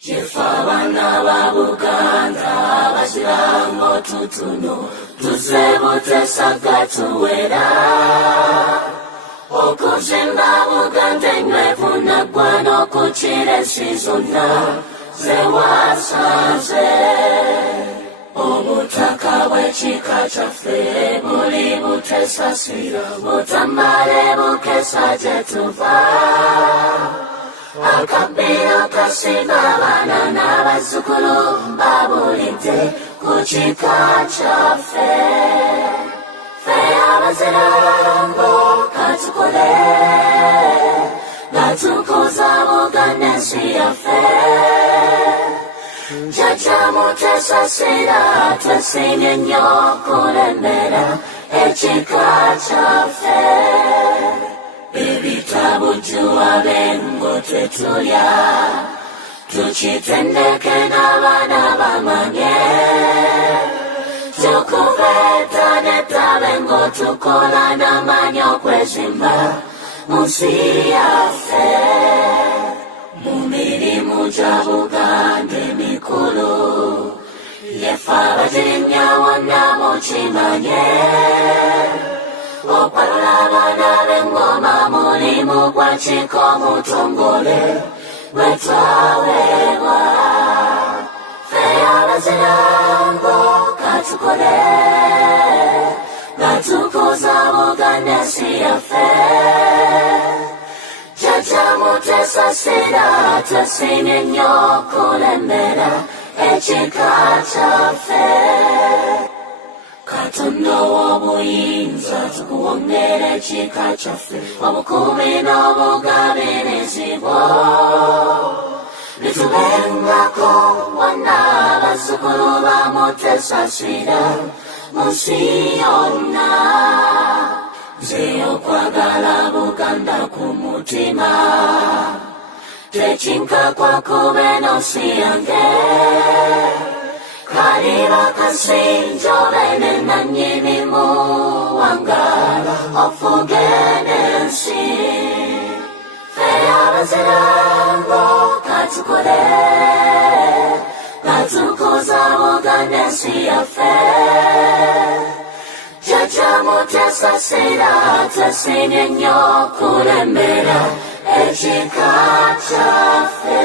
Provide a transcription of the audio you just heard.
Chifabana babuganda basirango tutuno tuzebute sagatuwera okuzimba buganda enywevuna gwano kuchire sizona zewasanze obutaka bw'ekika kyaffe buli butesasira butamale bukesa gye tuva akabbiro kasiba abaana n'abazzukulu babulidde ku kika kyaffe ffe abazirango katukole nga tukuza buganda ensi yaffe jjajja mutesasira twesimye nnyo kulembera ekika kyaffe ebitabujuwa bengo tetulya tukitendeke n'abaana bamanye tukubeta netabe ngo tukola n'amanya okwezimba mu nsi yaffe mu mirimu gya buganda emikulu yeffe abagirimya wonna mukimanye okwalula abaana b'engoma mulimu gwa kika omutongole gwe twaweebwa ffe abazirango katukole nga tukuza buganda ensi yaffe jjajja mutesasira twesimye nnyo kulembera ekika kyaffe katonda w'obuyinza tukuwongera ekika kyaffe obukuumi n'obugabirizibo bitubengako wonna abazzukulu bamutesasira mu nsi yonna nze okwagala buganda ku mutima tekinkakwa kuba eno nsi yange kaliba kasinjobe nenanyini muwangala ofuge n'ensi ffe abazirango katukole katukuza buganda ensi yaffe jjajja mutesasira twesimye nnyo kulembera ekika kyaffe.